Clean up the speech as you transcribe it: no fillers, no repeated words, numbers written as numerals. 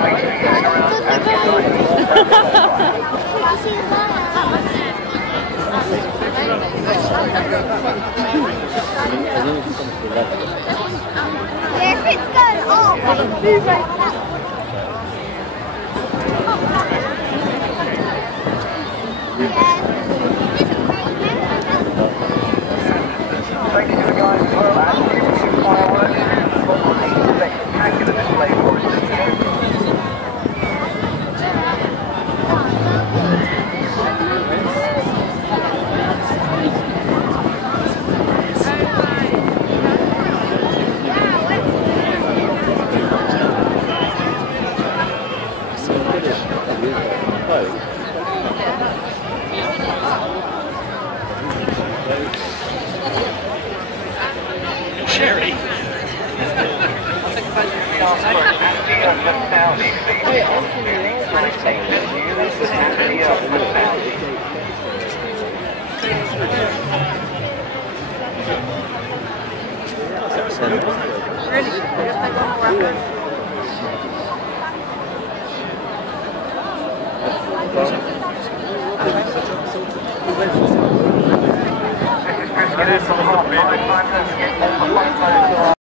If it's going off, move right back. Thank you to the guys as well, and fireworks for a spectacular display for us. Sherry. Ready? Just like one more record. This is Chris Guinness from Bonfire Night.